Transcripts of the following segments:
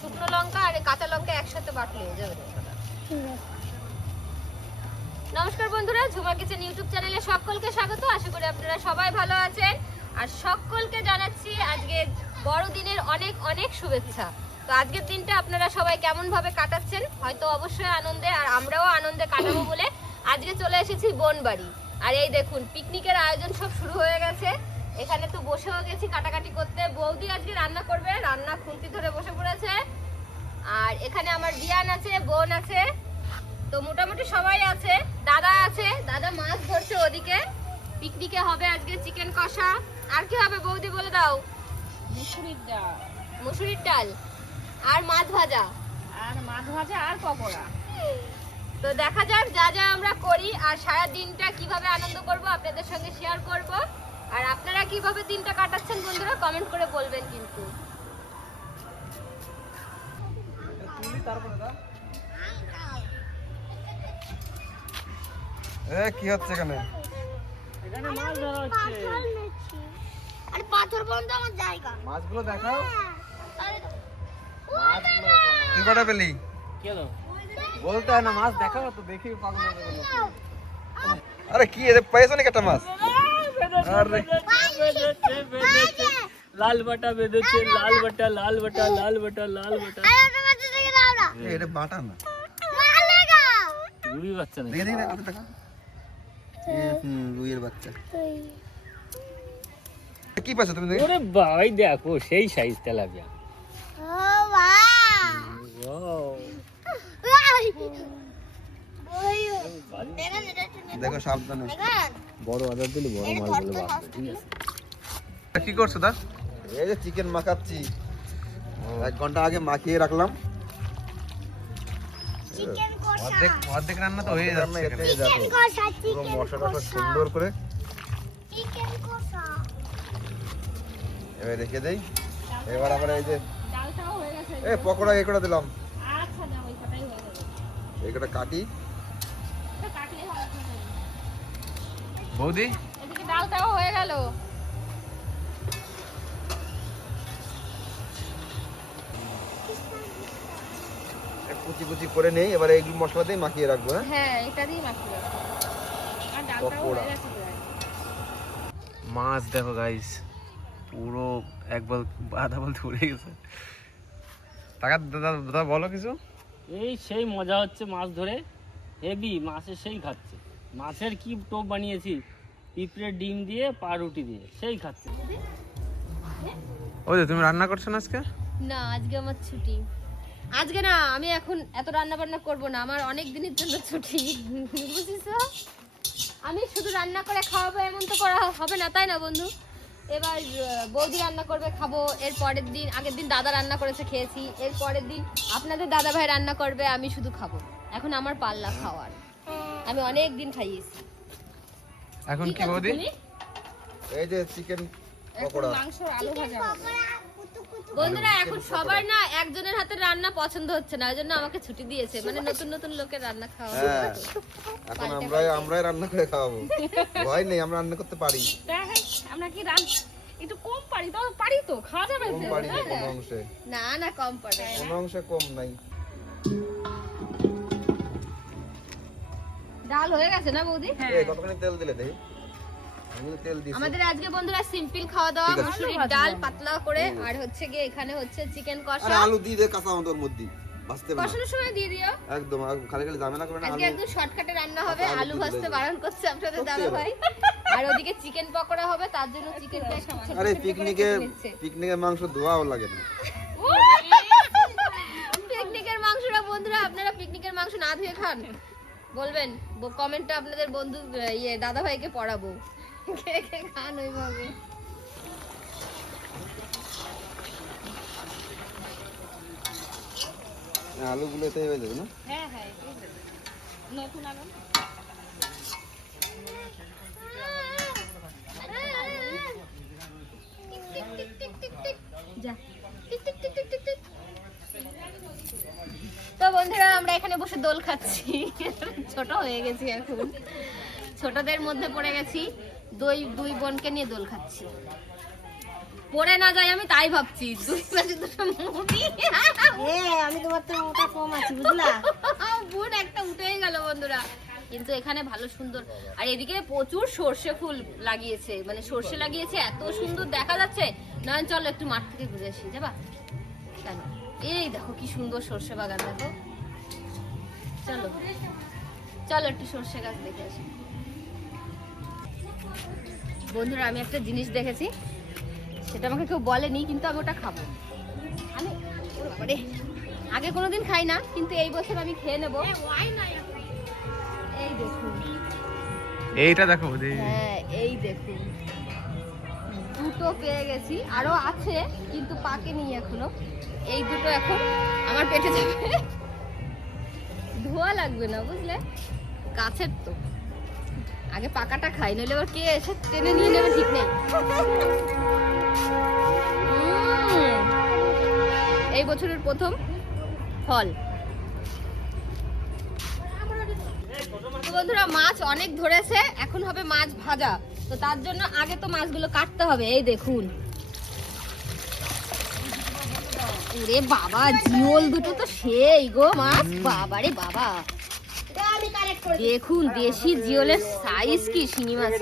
শুকনো লঙ্কা আর কাঁচা লঙ্কা একসাথে বাটলে হয়ে যাবে। নমস্কার বন্ধুরা, ঝুমা কিচেন ইউটিউব চ্যানেলে সকলকে স্বাগত। আশা করি আপনারা সবাই ভালো আছেন আর সকলকে জানাচ্ছি আজকে বড়দিনের অনেক অনেক শুভেচ্ছা। তো আজকের দিনটা আপনারা সবাই কেমন ভাবে কাটাচ্ছেন, হয়তো অবশ্যই আনন্দে, আর আমরাও আনন্দে কাটাবো বলে আজকে চলে এসেছি বোন বাড়ি। আর এই দেখুন পিকনিকের আয়োজন সব শুরু হয়ে গেছে। এখানে তো বসেও গেছি কাটাকাটি করতে। বৌদি আজকে রান্না করবে, রান্না খুন্তি ধরে বসে পড়েছে। আর এখানে আমার বিয়ান আছে, বোন আছে, তো মোটামুটি সবাই আছে। দাদা আছে, দাদা মাছ ধরছে ওদিকে। পিকনিকে হবে আজকে চিকেন কষা। আর কি হবে বৌদি বলে দাও? মুসুরির ডাল, মুসুরির ডাল আর মাছ ভাজা আর পকোড়া। তো দেখা যাক যা যা আমরা করি আর সারা দিনটা কিভাবে আনন্দ করব আপনাদের সঙ্গে শেয়ার করব। আর আপনারা কিভাবে দিনটা কাটাচ্ছেন বন্ধুরা কমেন্ট করে বলবেন কিন্তু। কি হচ্ছে এখানে? এখানে মাছ ধরা হচ্ছে। আরে পাথর বন্ধ আমার জায়গা। মাছগুলো দেখাও। মাছগুলো তুই কটা পেলি? কি হলো? বলতে হয় না, মাছ দেখাও তো দেখি পাগল হয়ে যাবে। আরে কি এর পেয়েছো নাকি একটা মাছ? আরে লাল বাটা বেঁধেছে, লাল বাটা, লাল বাটা, লাল বাটা, লাল বাটা। আরে ওটা বাচ্চা থেকে দাও না। এটা বাটা না। মালেগা। রুই বাচ্চা নাকি? দেখে দেখে হাতে দেখা। রুইয়ের বাচ্চা। কি পাচ্ছ তুমি দেখে? ওরে ভাই দেখো সেই সাইজ তেলাপিয়া। ও বাহ। ওয়াও, ওই দেখো সাবধানে। বড় অর্ডার দিলে বড় মালগুলো বাঁধবে, ঠিক আছে? কি করছো দা? এই যে চিকেন মাখাচ্ছি। 1 ঘন্টা আগে মাখিয়ে রাখলাম। চিকেন কষা। অর্ধেক রান্না তো হয়ে যাচ্ছে এখানে। চিকেন কষা, পুরো চিকেন মশলাটা কষা। সুন্দর করে চিকেন কষা। এবার রেখে দেই। এবার আবার এই যে ডালটাও হয়ে গেছে। পকোড়া এই করে দিলাম। আচ্ছা না ওই কটাই হয়ে যাবে। এই কটা কাটি। এটা কাটলে হবে না। বৌদি এদিকে ডালটাও হয়ে গেল। কুচি কুচি করে নেই। এবার এই মশলা দিয়ে মাখিয়ে রাখবো। হ্যাঁ হ্যাঁ এটা দিয়ে মাখিয়ে রাখো। আর ডালটাও পকোড়া। হয়ে গেছে প্রায়। মাছ দেখো গাইস, পুরো একবার আধা বল ধরে গেছে। টাকা দাদা বলো কিছু। এই সেই মজা হচ্ছে মাছ ধরে, হেভি মাছের সেই খাচ্ছে। মাছের কি টোপ বানিয়েছি, পিঁপড়ের ডিম দিয়ে পাউরুটি দিয়ে, সেই খাচ্ছে। ওই যে তুমি রান্না করছো না আজকে? না আজকে আমার ছুটি। আজকে না, আমি এখন এত রান্না বান্না করব না, আমার অনেক দিনের জন্য ছুটি। বুঝিছো? আমি শুধু রান্না করে খাওয়াবো এমন তো করা হবে না, তাই না বন্ধু? এবার বৌদি রান্না করবে, খাবো। এর পরের দিন, আগের দিন দাদা রান্না করেছে খেয়েছি, এর পরের দিন আপনাদের দাদা ভাই রান্না করবে, আমি শুধু খাবো। এখন আমার পাল্লা খাওয়ার, আমি অনেক দিন খাইয়েছি। এখন কি বৌদি? এই যে চিকেন পকোড়া। মাংস আলু ভাজা হবে। পকোড়া কুতু কুতু। বন্ধুরা এখন সবার না একজনের হাতের রান্না পছন্দ হচ্ছে না, ওই জন্য আমাকে ছুটি দিয়েছে, মানে নতুন নতুন লোকের রান্না খাওয়া। হ্যাঁ, এখন আমরাই রান্না করে খাওয়াবো। ভয় নেই, আমরা রান্না করতে পারি। আমরা কি একটু কম পারি, তো পারি, তো খাওয়া যাবে। কম পারি না কোনো অংশে। না না কম পারে। কোনো অংশে কম নাই। ডাল হয়ে গেছে না বৌদি? এই কতখানি তেল দিলে দেখি? আমি তো তেল দিছি। আমাদের আজকে বন্ধুরা সিম্পল খাওয়া দাওয়া, ঠিক আছে। মুসুরির ডাল পাতলা করে, আর হচ্ছে গিয়ে এখানে হচ্ছে চিকেন আরে কষা। আলু দিয়ে দে কাঁচা আমাদের মধ্যে। ভাজতে হবে না। কষানোর সময় দিয়ে দিও। একদম খালি খালি ঝামেলা করে না। আজকে আলু একদম শর্টকাটে রান্না হবে। আলু আলু দিয়ে ভাজতে দিলে। বারণ করছে আপনাদের সত্যি দাদা হবে। ভাই। আর ওদিকে চিকেন পকোড়া হবে, তার জন্য চিকেনটা ছোট ছোট আরে করে কেটে নিচ্ছে। পিকনিকের মাংস ধোয়াও লাগে না। পিকনিকের মাংসটা বন্ধুরা, আপনারা পিকনিকের মাংস না ধুয়ে খান? বলবেন কমেন্টে, আপনাদের বন্ধু দাদা ভাইকে পড়াবো কে কে খান ওইভাবে। আলুগুলো এতেই হয়ে যাবে না? হ্যাঁ হ্যাঁ নতুন আলু। যা tick tick tick tick tick tick. তো বন্ধুরা আমরা এখানে বসে দোল খাচ্ছি। ছোট হয়ে গেছি এখন, ছোটদের মধ্যে পড়ে গেছি। দুই বোনকে নিয়ে দোল খাচ্ছি। পড়ে না যাই আমি তাই ভাবছি। দুই পাশে দুটো মুড়ি। আমি তোমার তো মোটা কম আছি বুঝলা। বুট একটা উঠেই গেল বন্ধুরা। কিন্তু এখানে ভালো সুন্দর, আর এদিকে প্রচুর সর্ষে ফুল লাগিয়েছে, মানে সর্ষে লাগিয়েছে, এত সুন্দর দেখা যাচ্ছে। নয়ন চলো একটু মাঠ থেকে ঘুরে আসি, যাবা? কেন? এই দেখো কি সুন্দর সর্ষে বাগান, দেখো। চলো চলো একটু সর্ষে গাছ দেখে আসি। বন্ধুরা আমি একটা জিনিস দেখেছি, সেটা আমাকে কেউ বলেনি, কিন্তু আমি ওটা খাবো। আমি ওরে বাবারে, আগে কোনোদিন খাই না, কিন্তু এই বছর আমি খেয়ে নেবো। এই দেখুন, এইটা দেখো হ্যাঁ এই দেখুন, দুটো পেয়ে গেছি, আরো আছে কিন্তু পাকেনি এখনো। এই দুটো এখন আমার পেটে যাবে, ধোয়া লাগবে না বুঝলে, গাছের তো। আগে পাকাটা খাই, নইলে আবার কে এসে টেনে নিয়ে নেবে ঠিক নেই। এই বছরের প্রথম ফল। তো বন্ধুরা মাছ অনেক ধরেছে, এখন হবে মাছ ভাজা। তো তার জন্য আগে তো মাছগুলো কাটতে হবে। এই দেখুন, ওরে বাবা, জিওল দুটো তো সেই গো মাছ, বাবারে বাবা। দেখুন দেশি জিওলের সাইজ কি, শিঙি মাছ।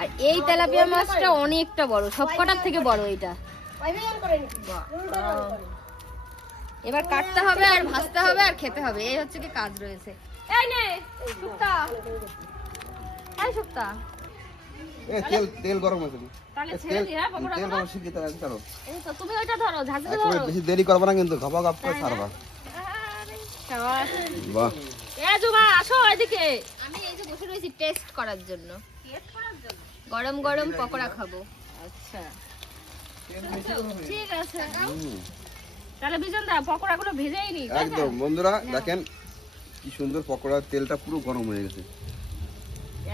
আর এই তেলাপিয়া মাছটা অনেকটা বড়, সবকটার থেকে বড় এটা। এবার কাটতে হবে আর ভাজতে হবে আর খেতে হবে, এই হচ্ছে কি কাজ রয়েছে। এই নে শুক্তা, এই শুক্তা, তেল গরম আছে, তাহলে ছেড়ে দি। হ্যাঁ পকোড়া খাবো। এই তো তুমি ওইটা ধরো, ঝাঁঝরি ধরো। বেশি দেরি করবে না কিন্তু, ঘপা ঘপ করে ছাড়বা। বাহ, এ জুমা আসো এদিকে। আমি এই যে বসে রয়েছি টেস্ট করার জন্য। গরম গরম পকোড়া খাবো। আচ্ছা ঠিক আছে, তাহলে বিজন দা পকোড়াগুলো ভেজেই নি। একদম বন্ধুরা দেখেন কি সুন্দর পকোড়ার তেলটা পুরো গরম হয়ে গেছে।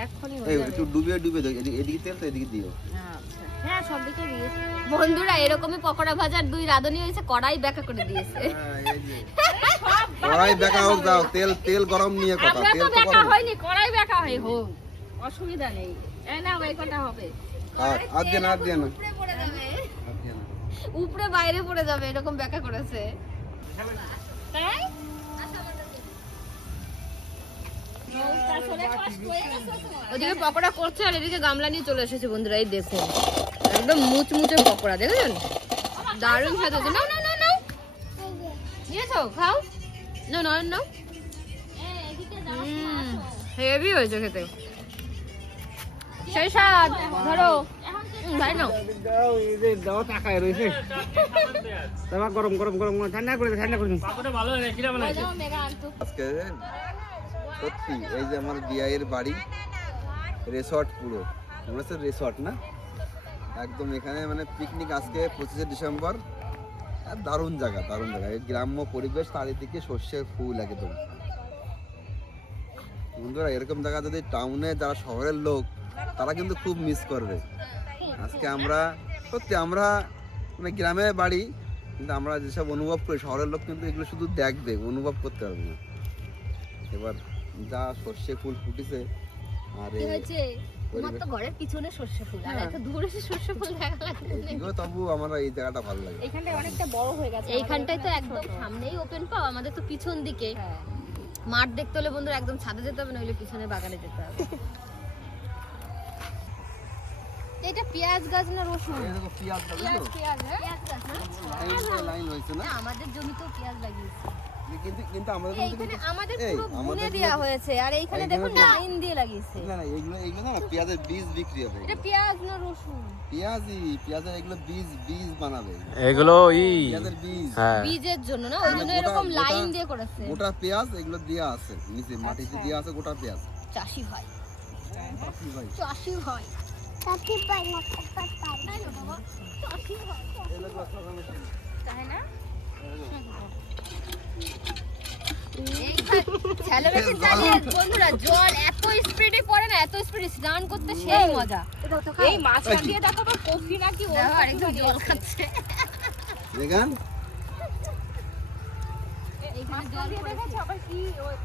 এখনই এই একটু ডুবিয়ে ডুবিয়ে দাও, এদিকে তেল তো এদিকে দিও। আচ্ছা হ্যাঁ সব দিকে দিয়ে। বন্ধুরা এরকমই পকোড়া ভাজার দুই রাঁধুনি হয়েছে, কড়াই ব্যাকা করে দিয়েছে। কড়াই বেঁকা হোক দাও, তেল তেল গরম নিয়ে কথা, আমরা তেল তো তো ব্যাকা গরম। হয়নি, কড়াই ব্যাকা হয় হোক, অসুবিধা নেই। এই না এই কটা হবে, আর দিয়ে না, আর দিয়ে না, উপরে পড়ে যাবে, আর দিয়ে না। উপরে বাইরে পড়ে যাবে, এরকম ব্যাকা করেছে। তাই ওদিকে পকোড়া করছে আর এদিকে গামলা নিয়ে চলে এসেছে বন্ধুরা। এই দেখুন একদম মুচমুচে পকোড়া, দেখেছেন দারুণ স্বাদ হয়েছে। নাও নাও নাও নাও, নিয়েছো খাও, নাও নাও নাও। হেভি হয়েছে খেতে, সেই স্বাদ। ধরো ভাই নাও, গরম গরম গরম ঠান্ডা করে ঠান্ডা করে। পাপড়টা ভালো হয়েছে, কিরা বানাইছে? আজকে সত্যি এই যে আমার বিয়ের বাড়ি, রিসর্ট পুরো মনে হচ্ছে রিসর্ট না, একদম এখানে মানে পিকনিক। আজকে 25শে ডিসেম্বর, আর দারুণ জায়গা, দারুণ জায়গা, এই গ্রাম্য পরিবেশ, চারিদিকে সর্ষের ফুল একদম। বন্ধুরা এরকম জায়গা যদি টাউনে যারা শহরের লোক, তারা কিন্তু খুব মিস করবে। আজকে আমরা সত্যি, আমরা মানে গ্রামে বাড়ি, কিন্তু আমরা যেসব অনুভব করি, শহরের লোক কিন্তু এগুলো শুধু দেখবে, অনুভব করতে পারবে না। এবার যা সর্ষে ফুল ফুটেছে, আর কি হয়েছে? তোমার তো ঘরের পিছনে সর্ষে ফুল, আর এত দূরে সর্ষে ফুল দেখা লাগবে। তবু আমার এই জায়গাটা ভালো লাগে। এইখানটা অনেকটা বড় হয়ে গেছে, এইখানটায় তো একদম সামনেই ওপেন পাও, আমাদের তো পিছন দিকে। মাঠ দেখতে হলে বন্ধুরা একদম ছাদে যেতে হবে, নইলে পিছনে বাগানে যেতে হবে। এটা পেঁয়াজ গাছ না রসুন? এই দেখো পেঁয়াজ গাছ, পেঁয়াজ বুঝছো? পেঁয়াজ পেঁয়াজ গাছ না? এই যে লাইন হয়েছে না, না, আমাদের জমিতেও পেঁয়াজ লাগিয়েছে। কিন্তু কিন্তু আমাদের এইখানে আমাদের এই, পুরো আমাদের বুনে পুরো- দেওয়া হয়েছে, আর এইখানে এইখানে দেখুন তো- লাইন দিয়ে লাগিয়েছে। না না, এগুলো এগুলো না পেঁয়াজের বীজ বিক্রি হবে। এটা পেঁয়াজ না রসুন? পেঁয়াজের এগুলো বীজ বীজ বানাবে, এগুলো পেঁয়াজের বীজ। হ্যাঁ বীজের জন্য না, ওই জন্য গোটা- এরকম গোটা- লাইন দিয়ে করেছে। গোটা পেঁয়াজ এগুলো দেওয়া আছে নিচে, মাটিতে দেওয়া আছে গোটা পেঁয়াজ। চাষি ভাই, বাপরে ভাই, চাষি ভাই, চাচি পাই না পাই। তাই না বাবা? চাষি ভাই, তাই না? ছেলেবেশি চালিয়ে বন্ধুরা, জল এত স্পিডে পড়ে না, এত স্পিডে স্নান করতে সেই মজা। এই মাছ দিয়ে দেখো তো কফি নাকি ও আরেকজন জল খাচ্ছে। দেখেন এইখানে জল দিয়ে দেখেছো আবার কি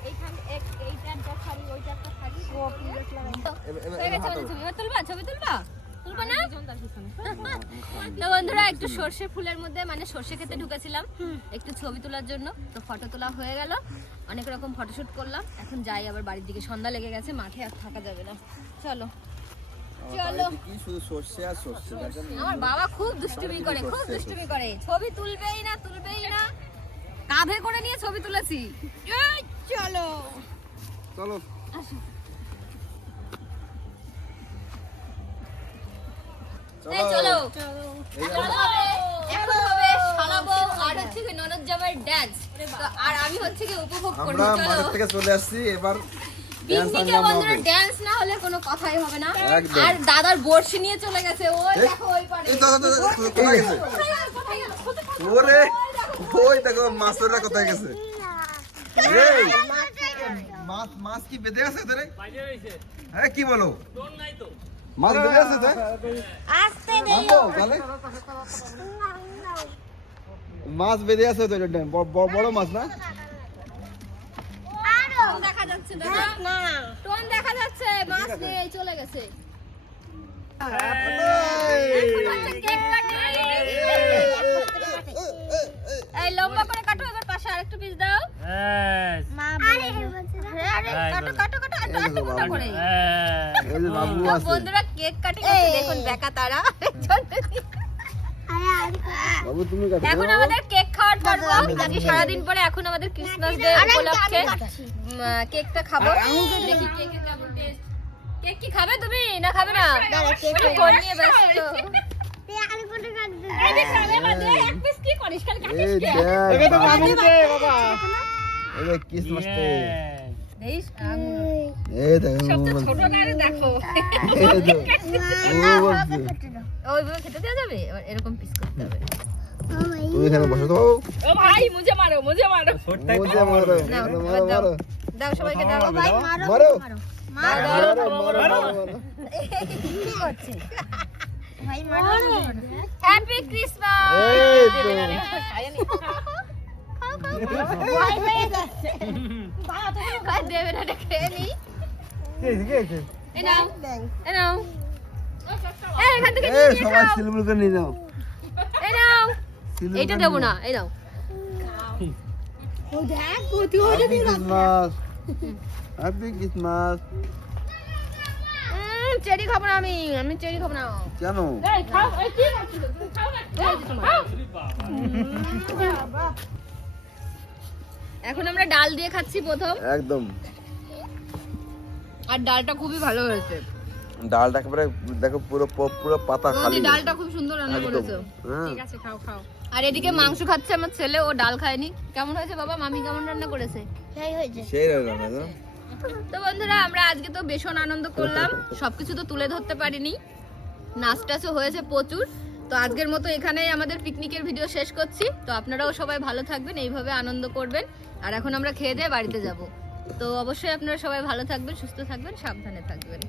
এইখানে এইটা একটা খালি ওইটা একটা খালি কফি গাছ লাগাইছো। এবার হয়ে গেছে আমাদের ছবি। এবার তুলবা, ছবি তুলবা? তুলবো না? তো বন্ধুরা একটু সর্ষে ফুলের মধ্যে মানে সর্ষে খেতে ঢুকেছিলাম একটু ছবি তোলার জন্য, তো ফটো তোলা হয়ে গেল, অনেক রকম ফটোশুট করলাম। এখন যাই আবার বাড়ির দিকে, সন্ধ্যা লেগে গেছে, মাঠে আর থাকা যাবে না। চলো চলো। কি শুধু সর্ষে আর সর্ষে দেখেন। আমার বাবা খুব দুষ্টুমি করে, খুব দুষ্টুমি করে, ছবি তুলবেই না, তুলবেই না। কাঁধে করে নিয়ে ছবি তুলেছি। এই চলো চলো আসো। চলো চলো এই এখন হবে শালা বউ আর হচ্ছে কি ননদ জামাইয়ের dance। তো আর আমি হচ্ছে কি উপভোগ করবো। আমরা চলো মাঠের থেকে চলে আসছি, এবার dance পিকনিকে আনলাম বন্ধুরা হবে। dance না হলে কোনো কথাই হবে না। একদম। আর দাদার বড়শি নিয়ে চলে গেছে, ওই এই, দেখো ওই পারে। এই তো, কোথায় গেছে? কোথায় গেল? ওরে ওই দেখো মাছরা কোথায় গেছে? এই মাছ মাছ কি বেঁধে আছে তোরে? বাজে হয়েছে হ্যাঁ কি বলো? টোন নাই তো মাছ বেঁধে আছে তো? আসতে নামবো তাহলে? মাছ বেঁধে আছে তো এটা, বড় মাছ না? টোন দেখা যাচ্ছে দাদা, টোন দেখা যাচ্ছে, মাছ নেই, চলে গেছে। এখন হচ্ছে কেক কাটি। এই লম্বা করে কাটো, এবার পাশে আরেকটু পিস দাও। কাটো কাটো কাটো, আর একটু মোটা করে। এই যে বাবু তো আছে। বন্ধুরা কেক কাটিং হচ্ছে, দেখুন বেকা তারা। বাবু তুমি কাটো। এখন আমাদের কেক খাওয়ার পর্ব, আজকে সারাদিন পরে এখন আমাদের ক্রিসমাস ডে উপলক্ষে কেকটা খাবো। দেখি কেকের কেমন টেস্ট। কেক কি খাবে তুমি না খাবে না? ওটা ফোন নিয়ে ব্যস্ত। এই যে খাবে না, দে, এক piece কি করিস? খালি কাটিস এই কে? দেখ বাবু। এই দেখ কিসমাস টে। দেখিস, এই দেখ সবচেয়ে ছোট না রে, দেখো। এই দেখ ও বলছে ওইভাবে খেতে দেওয়া যাবে? এবার এরকম পিস করতে হবে। তুমি এখানে বসো তো। ও ভাই, মুঝে মারো, মুঝে মারো। মুঝে মারো নাও, মারো এবার দাও। মারো দাও সবাইকে দাও। মারো দাও, মারো দাও। মারো হ্যাপি ক্রিসমাস। এই তো। দেবে না, খেয়ে নি। এই নাও, এই নাও। এই, এখান থেকে এই নিয়ে নিয়ে সবাই খাও। সিলবুল করে নিয়ে যাও। এই নাও। সিলবুল এইটা করে দেবো নিয়ে না, এই নাও। Happy Christmas happy Christmas. Cherry খাবো না, আমি চেরি খাবো না। কেন? এই খাও, এই কি খাচ্ছিল? তুমি খাও না? এই যে তোমার। এখন আমরা ডাল দিয়ে খাচ্ছি প্রথম, একদম আর ডালটা খুবই ভালো হয়েছে। ডালটা একেবারে দেখো পুরো পুরো পাতা খালি। বৌদি ডালটা খুব সুন্দর রান্না একদম করেছো। হ্যাঁ ঠিক আছে, খাও খাও। আর এদিকে মাংস খাচ্ছে আমার ছেলে, ও ডাল খায়নি। কেমন হয়েছে বাবা? মামি কেমন রান্না করেছে? সেই রান্না না? তো বন্ধুরা আমরা আজকে তো ভীষণ আনন্দ করলাম, সবকিছু তো তুলে ধরতে পারিনি, নাচ টাচও হয়েছে প্রচুর। তো আজকের মতো এখানেই আমাদের পিকনিকের ভিডিও শেষ করছি। তো আপনারাও সবাই ভালো থাকবেন, এইভাবে আনন্দ করবেন। আর এখন আমরা খেয়ে দিয়ে বাড়িতে যাব। তো অবশ্যই আপনারা সবাই ভালো থাকবেন, সুস্থ থাকবেন, সাবধানে থাকবেন।